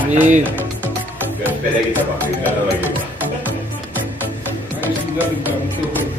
Amin. Göstere kita Pak, kita lagi Pak. Ay, sudah juga untuk